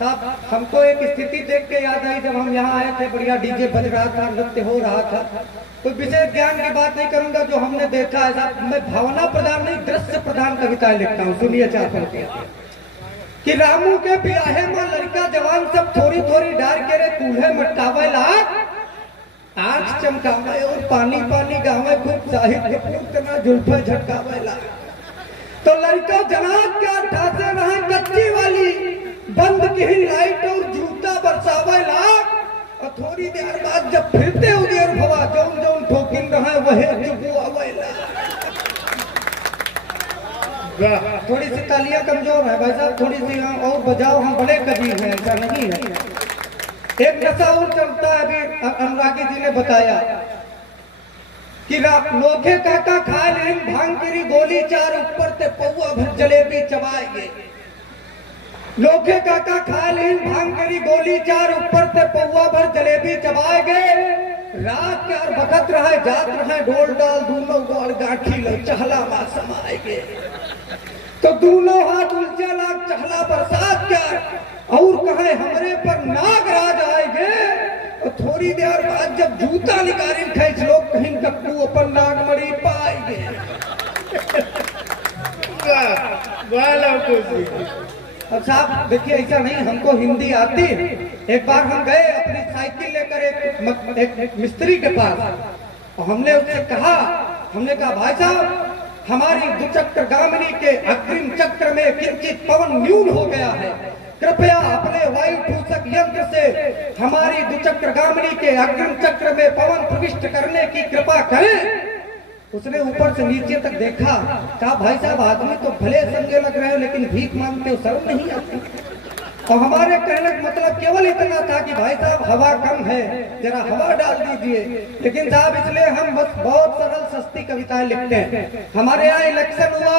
साहब हमको एक स्थिति देख के याद आई, जब हम यहाँ आए थे बढ़िया डीजे बज रहा था, नृत्य हो रहा था। कोई विशेष ज्ञान की बात नहीं करूंगा, जो हमने देखा है साहब, मैं भावना प्रधान नहीं दृश्य प्रधान कविताएं लिखता हूँ। सुनिए चार पंक्ति कि रामू के बियाहे में लड़का जवान सब थोड़ी थोड़ी डार के रे कूल्हे मटकावे लाग, आंख चमकावे और पानी पानी गावे, खूब साहित्य पूतना जुल्फे झटकावे लाग। तो लड़का जनाब क्या ठासे रहे कच्ची वाली, बंद की लाइट और जूता बरसावे लाग, और थोड़ी देर बाद जब फिरते उधर भवा जौन जौन ठोकिन रहे वहे चुपू आवे लाग। थोड़ी सी तालियां कमजोर है भाई साहब, थोड़ी सी और बजाओ, हम बड़े कवि हैं, ऐसा नहीं है। एक नशा और चलता है, अभी अनुरागी जी ने बताया कि नोखे काका खा लेन भांग गिरी गोली चार ऊपर ते पौआ भर जलेबी चबाएंगे। नोखे काका खा लेन भांग गिरी गोली चार ऊपर ते पौआ भर जलेबी चबाएंगे। रात के और बखत रहे जात रहे ढोल डाल दोनों गोल गाठी लो चहला मा समाएंगे। तो दोनों हाथ उलझे लाग चहला बरसात क्या और कहे हमरे पर नागराज आएंगे। और थोड़ी देर बाद जब जूता निकाली खींच लोग कहीं कप्पू अपन नागमणि पाएंगे। अब साहब देखिए ऐसा नहीं, हमको हिंदी आती है। एक बार हम गए अपनी साइकिल लेकर एक मिस्त्री के पास, और हमने उससे कहा, हमने कहा भाई साहब हमारी दुचक्र गामिनी के अग्रिम चक्र में किंचित पवन न्यून हो गया है, कृपया अपने वायु ठूसक यंत्र से हमारी दुचक्र गामिनी के अग्रिम चक्र में पवन प्रविष्ट करने की कृपा करें। उसने ऊपर से नीचे तक देखा, कहा भाई साहब आदमी तो भले संगे लग रहे हो लेकिन भीख मांगते हो शर्म नहीं आती। और हमारे कहने का मतलब केवल इतना था कि भाई साहब हवा कम है, जरा हवा डाल दीजिए। लेकिन साहब इसलिए हम बस बहुत सरल सस्ती कविताएं लिखते हैं। हमारे यहाँ इलेक्शन हुआ,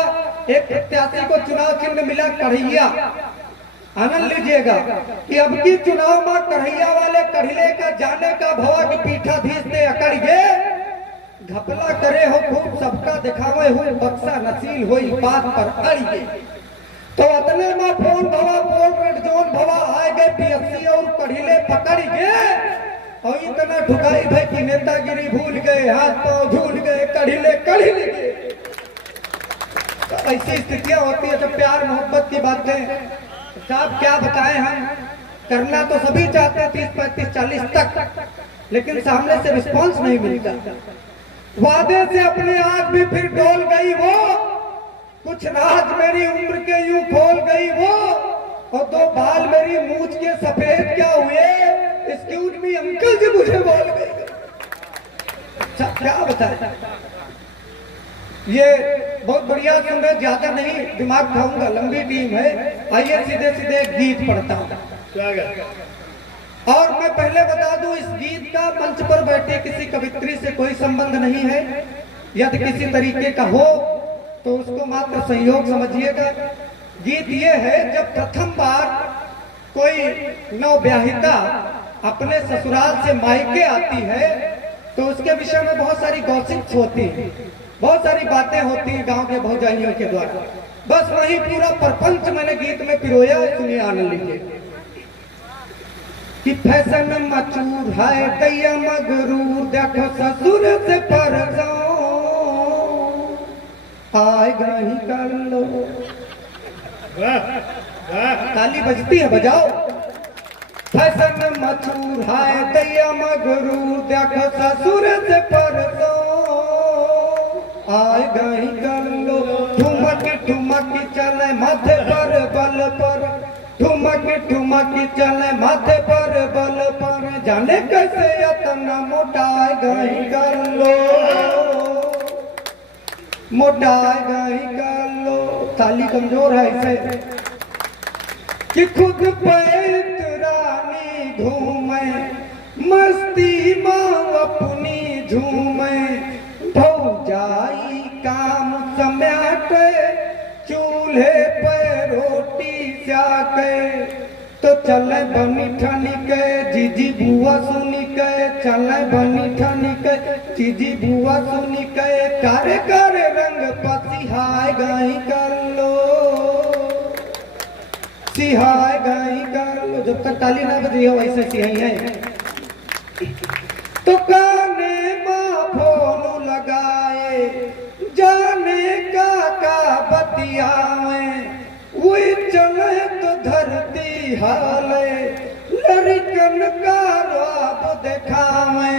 एक प्रत्याशी को चुनाव चिन्ह मिला कढ़ैया। आनंद लीजिएगा कि अब की चुनाव में कढ़ैया वाले कढ़िले का जाने का भवा की पीठाधीश ने अकड़ गए। घपला करे हो खूब सबका दिखावे हो, बक्सा नसील होई बात पर अड़िए। तो अतने में फोन भवा पोल रेड जोन भवा आए गए पीएससी और कढ़िले पकड़ गए। और इतना ठुकाई भाई की नेतागिरी भूल गए, हाथ पांव झूल गए, कढ़िले कढ़िले गए। तो ऐसी स्थितियां होती है जब प्यार मोहब्बत की बातें साहब क्या बताएं हम, करना तो सभी चाहते 30, 35, 40 तक, लेकिन सामने से रिस्पांस नहीं मिलता। वादे से अपने आप भी फिर डोल गई वो, कुछ राज मेरी उम्र के यूं खोल गई वो, और दो बाल मेरी मूछ के सफेद क्या हुए, एक्सक्यूज मी अंकल जी मुझे बोल गई। क्या बताए, ये बहुत बढ़िया सुन रहे, ज्यादा नहीं दिमाग खाऊंगा, लंबी टीम है। आइए सीधे सीधे एक गीत पढ़ता हूँ। और मैं पहले बता दूं इस गीत का मंच पर बैठे किसी कवित्री से कोई संबंध नहीं है। यदि किसी तरीके का हो तो उसको मात्र संयोग समझिएगा। गीत ये है, जब प्रथम बार कोई नवब्याहिता अपने ससुराल से मायके आती है तो उसके विषय में बहुत सारी गॉसिप्स होती है, बहुत सारी बातें होती हैं गांव के भौजाइयों के द्वारा। बस वही पूरा प्रपंच मैंने गीत में पिरोया, सुनिए आनंद लीजिए। कि फैशन मचूर है दैया मगरूर, देखो ससुर से पर आएगा ही कर लो। ताली बजती है, बजाओ। फैशन मचूर है दैया मगरूर, देखो ससुर से पर आएगा ही कर लो। ठुमक ठुमक चले माथे पर बल पर, ठुमक ठुमक चले माथे पर बल पर, जाने कैसे इतना मोटाएगा ही कर लो, मोटाएगा ही कर लो। ताली कमजोर है इसे। कि खुद पैत रानी घूमे, मस्ती माँ अपनी झूमे, भौजाई काम समेटे, चूल्हे पे रोटी जाके। तो चले बनी ठनी के जीजी बुआ सुनी के, चले बनी ठनी के जीजी बुआ सुनी के, करे करे रंग पसिहाय गाई कर लो, सिहाय गाई कर लो। जब तक ताली ना बजी हो वैसे सी है। तो काने माँ फोन लगाए जाने का बतियावे, वही चले तो धरती हाले लड़कन का ख्वाब दिखावे।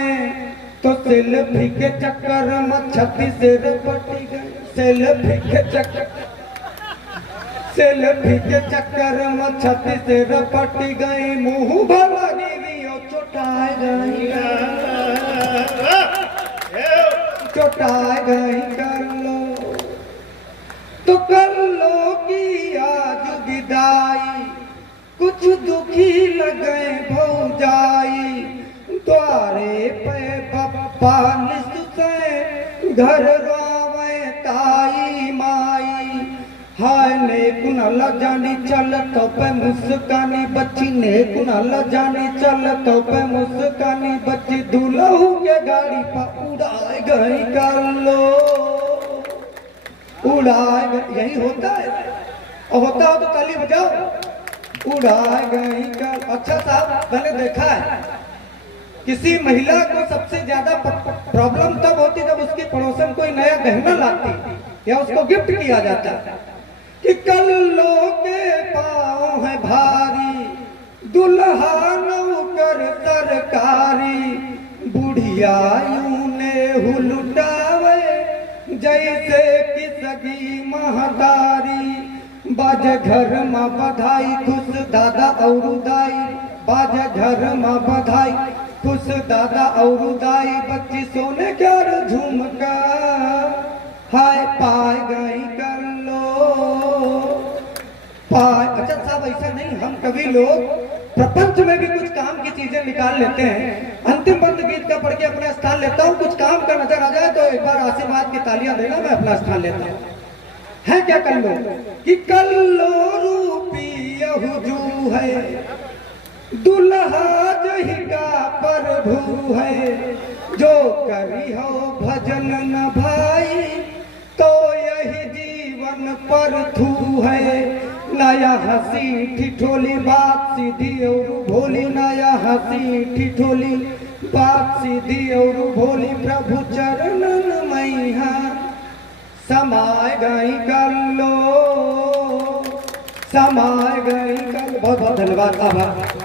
तो सेल्फी के चक्कर में 36 सिर पटी गए, सेल्फी के चक्कर में 36 सिर पटी गई, मुंह भला गिरी और चोटाए गई कर लो। तो कर लो की आज विदाई, कुछ दुखी लगे भौजाई, द्वारे पे पप्पा निसुते घर रोवे ताई माई। हाय ने कुनाल जानी चल तो पे मुस्कानी बच्ची, ने कुनाल जानी चल तो पे मुस्कानी बच्ची, दुल्हू के गाड़ी पर उड़ाए गई कर लो, उड़ाए गई। यही होता है, और होता हो तो ताली बजाओ। उड़ाए गई कर। अच्छा साहब, मैंने देखा है किसी महिला को सबसे ज्यादा प्रॉब्लम तब होती जब उसकी पड़ोसन कोई नया गहना लाती या उसको गिफ्ट किया जाता कि कल्लो के पाँव है भारी, दुल्हा नौकर सरकारी, बुढ़िया यूं ने हुलुटावे जैसे कि सगी महतारी। बाजे घर में बधाई खुश दादा और दाई, बाजे घर में बधाई खुश दादा और दाई, बच्ची सोने कर झुमका हाय पाए गई कर लो पाए। अच्छा साहब, ऐसा नहीं, हम कभी लोग प्रपंच में भी कुछ काम की चीजें निकाल लेते हैं। अंतिम बंद गीत का पढ़ के अपना स्थान लेता हूँ। कुछ काम का नजर आ जाए तो एक बार आशीर्वाद की तालियां देना, मैं अपना स्थान लेता हूँ। है क्या कर लो कि कल्लो रूपी यहूजू है, दुल्हा जही का प्रभु है, जो करी हो भजन न भाई तो यही जीवन पर थू है। नया हंसी ठिठोली बात सीधी और भोली, नया हंसी ठिठोली बात सीधी और भोली, प्रभु चरणन मैया समाय गई कर लो, समाय गई कर। बहुत बहुत धन्यवाद, आभार।